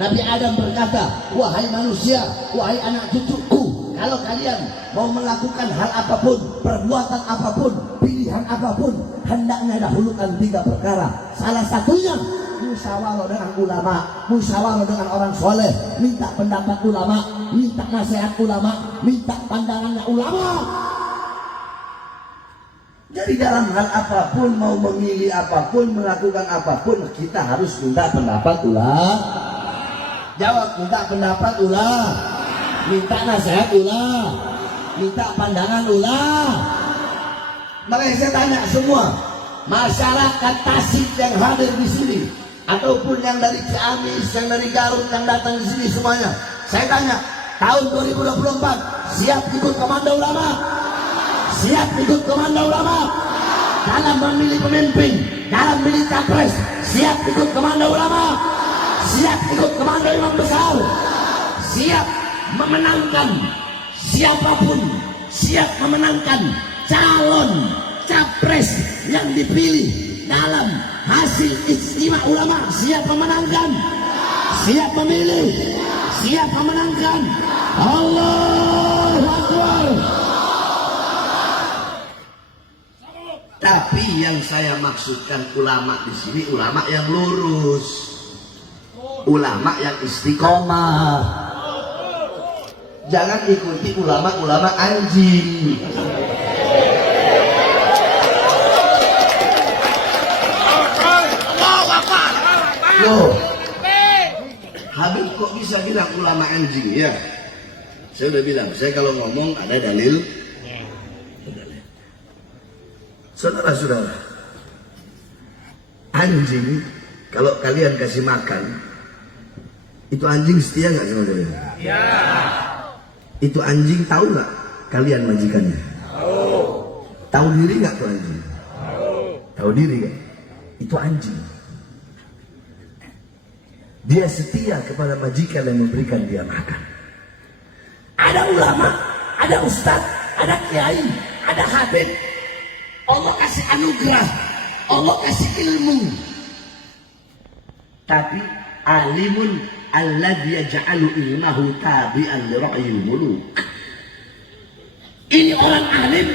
Nabi Adam berkata, wahai manusia, wahai anak cucuku, kalau kalian mau melakukan hal apapun, perbuatan apapun, pilihan apapun, hendaknya dahulukan 3 perkara. Salah satunya musyawarah dengan ulama, musyawarah dengan orang soleh, minta pendapat ulama, minta nasihat ulama, minta pandangannya ulama. Jadi dalam hal apapun, mau memilih apapun, melakukan apapun, kita harus minta pendapat ulama. Jawab, minta pendapat ulama, minta nasihat ulama, minta pandangan ulama. Makanya saya tanya semua masyarakat Tasik yang hadir di sini, ataupun yang dari Ciamis, yang dari Garut, yang datang di sini semuanya, saya tanya, tahun 2024 siap ikut komando ulama? Siap ikut komando ulama? Dalam memilih pemimpin, dalam memilih capres, siap ikut komando ulama? Siap ikut komando imam besar? Siap memenangkan siapapun, siap memenangkan calon capres yang dipilih dalam hasil ijtima ulama? Siap memenangkan, siap memilih, siap memenangkan. Allahu Akbar. Tapi yang saya maksudkan ulama di sini ulama yang lurus, ulama yang istiqomah. Jangan ikuti ulama-ulama anjing. Loh, Habib kok bisa bilang ulama anjing ya? Saya udah bilang, saya kalau ngomong ada dalil. Saudara-saudara, anjing kalau kalian kasih makan, itu anjing setia nggak sama kalian? Ya. Itu anjing tahu nggak kalian majikannya? Tahu. Tahu diri nggak tuh anjing? Tahu. Tahu diri kan? Itu anjing. Dia setia kepada majikan yang memberikan dia makan. Ada ulama, ada ustadz, ada kiai, ada habib. Allah kasih anugerah, Allah kasih ilmu. Tapi alimun alladzi yaj'alu ilmahu tabi'an li ra'yil muluk. Ini orang alim,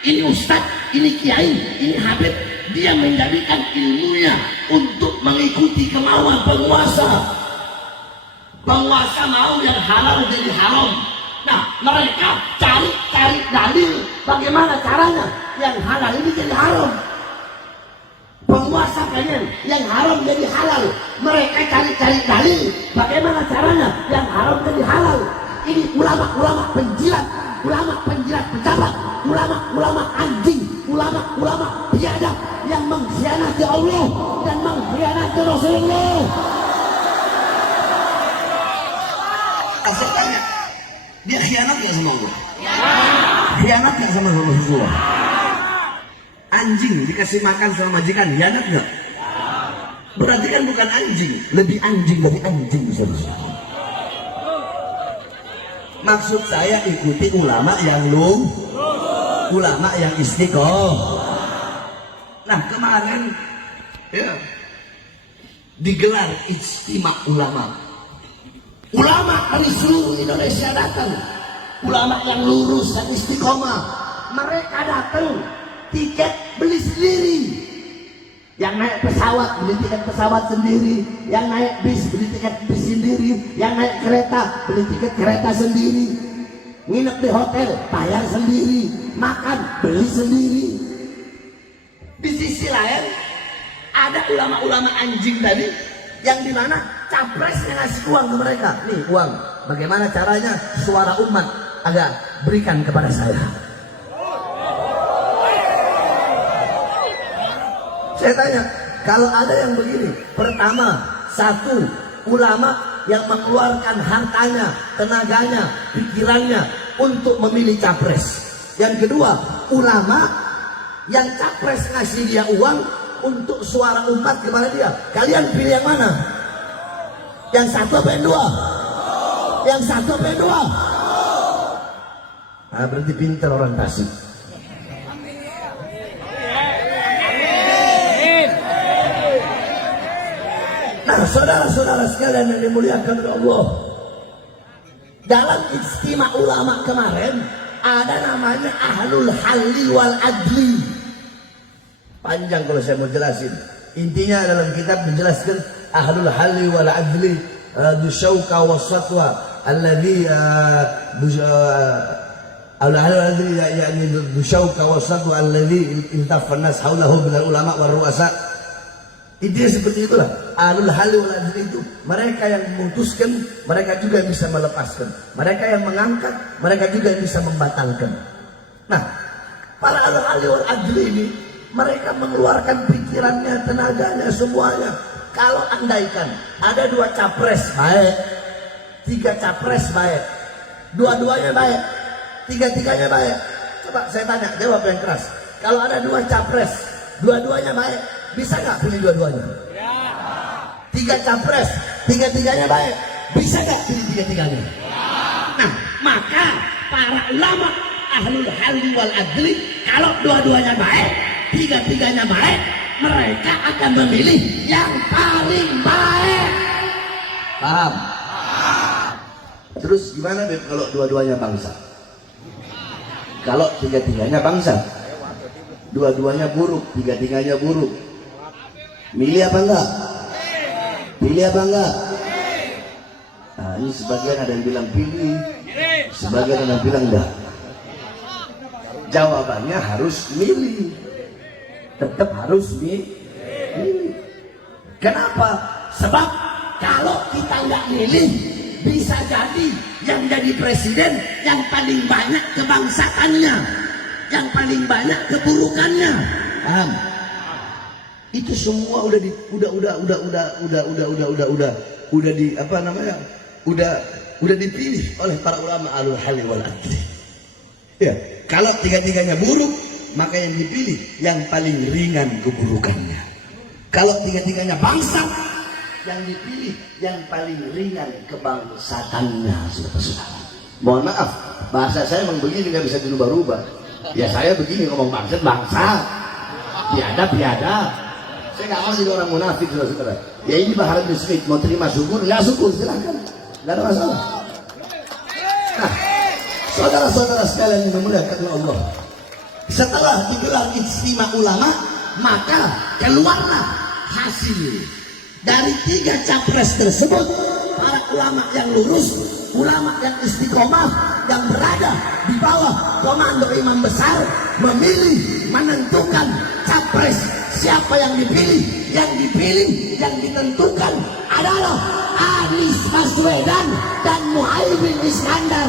ini ustaz, ini kiai, ini habib. Dia menjadikan ilmunya untuk mengikuti kemauan penguasa. Penguasa mau yang halal jadi haram. Nah, mereka cari dalil. Bagaimana caranya yang halal ini jadi haram? Penguasa pengen yang haram jadi halal. Mereka cari dalil. Bagaimana caranya yang haram jadi halal? Ini ulama-ulama penjilat, ulama-penjilat pejabat, ulama-ulama anjing, ulama-ulama biadab yang mengkhianati Allah dan mengkhianati Rasulullah. Saya tanya, dia khianat gak sama Allah? Khianat gak sama Rasulullah? Anjing dikasih makan sama majikan, khianat gak? Berarti kan bukan anjing, lebih anjing dari anjing. Maksud saya ikuti ulama yang ulama yang istiqomah. Nah kemarin ya, digelar ijtima ulama. Ulama dari seluruh Indonesia datang, ulama yang lurus dan istiqomah. Mereka datang, tiket beli sendiri. Yang naik pesawat beli tiket pesawat sendiri, yang naik bis beli tiket bis sendiri, yang naik kereta beli tiket kereta sendiri, nginep di hotel bayar sendiri, makan beli sendiri. Di sisi lain ada ulama-ulama anjing tadi yang dimana capresnya ngasih uang ke mereka. Nih uang, bagaimana caranya suara umat agar berikan kepada saya. Saya tanya, kalau ada yang begini, pertama, satu, ulama yang mengeluarkan hartanya, tenaganya, pikirannya untuk memilih capres. Yang kedua, ulama yang capres ngasih dia uang untuk suara umat kepada dia. Kalian pilih yang mana? Yang satu apa yang dua? Yang satu apa yang dua? Nah, berarti pintar orang Tasik. Nah saudara-saudara sekalian yang dimuliakan oleh Allah, dalam istimewa ulama kemarin ada namanya ahlul halli wal adli. Panjang kalau saya mau jelasin. Intinya dalam kitab menjelaskan ahlul halli wal adli dusyauka wasatwa alladhi ahlul adli yakni dusyauka wasatwa alladhi intafan nas haulahu minal ulama wal ru'asa. Intinya seperti itulah. Ahlul halli wal adli itu mereka yang memutuskan, mereka juga yang bisa melepaskan, mereka yang mengangkat, mereka juga yang bisa membatalkan. Nah, para ahlul halli wal adli ini mereka mengeluarkan pikirannya, tenaganya, semuanya. Kalau andaikan ada 2 capres baik, 3 capres baik, dua-duanya baik, 3-3-nya baik. Coba saya tanya, jawab yang keras. Kalau ada 2 capres, dua-duanya baik, bisa nggak pilih dua-duanya? 3 capres, 3-3-nya baik, bisa nggak pilih 3-3-nya? Nah, maka para ulama ahlul halli wal adli, kalau dua-duanya baik, 3-3-nya baik, mereka akan memilih yang paling baik. Paham? Terus gimana Beb kalau dua-duanya bangsa? Kalau 3-3-nya bangsa, dua-duanya buruk, 3-3-nya buruk, milih apa enggak? Pilih apa enggak? Nah, ini sebagian ada yang bilang pilih, sebagian ada yang bilang enggak. Jawabannya harus milih, tetap harus milih. Kenapa? Sebab kalau kita nggak milih, bisa jadi yang jadi presiden yang paling banyak kebangsaannya, yang paling banyak keburukannya. Paham? Itu semua udah di apa namanya? Udah dipilih oleh para ulama ahlul halli wal adli. Ya, kalau 3-3-nya buruk, maka yang dipilih yang paling ringan keburukannya. Kalau 3-3-nya bangsa, yang dipilih yang paling ringan kebangsatannya. Saudara-saudara, mohon maaf, bahasa saya memang begini, nggak bisa dirubah-rubah. Ya saya begini ngomong bangsa, biadab. Saya nggak mau jadi orang munafik, saudara-saudara. Ya ini Bahar bin Smith, mau terima syukur, nggak syukur silahkan, nggak ada masalah. Nah, saudara-saudara sekalian yang dimuliakan Allah, setelah digelar istimewa ulama, maka keluarlah hasil dari 3 capres tersebut. Para ulama yang lurus, ulama yang istiqomah, yang berada di bawah komando imam besar, memilih, menentukan capres. Siapa yang dipilih? Yang dipilih, yang ditentukan adalah Anies Baswedan dan Muhaimin Iskandar.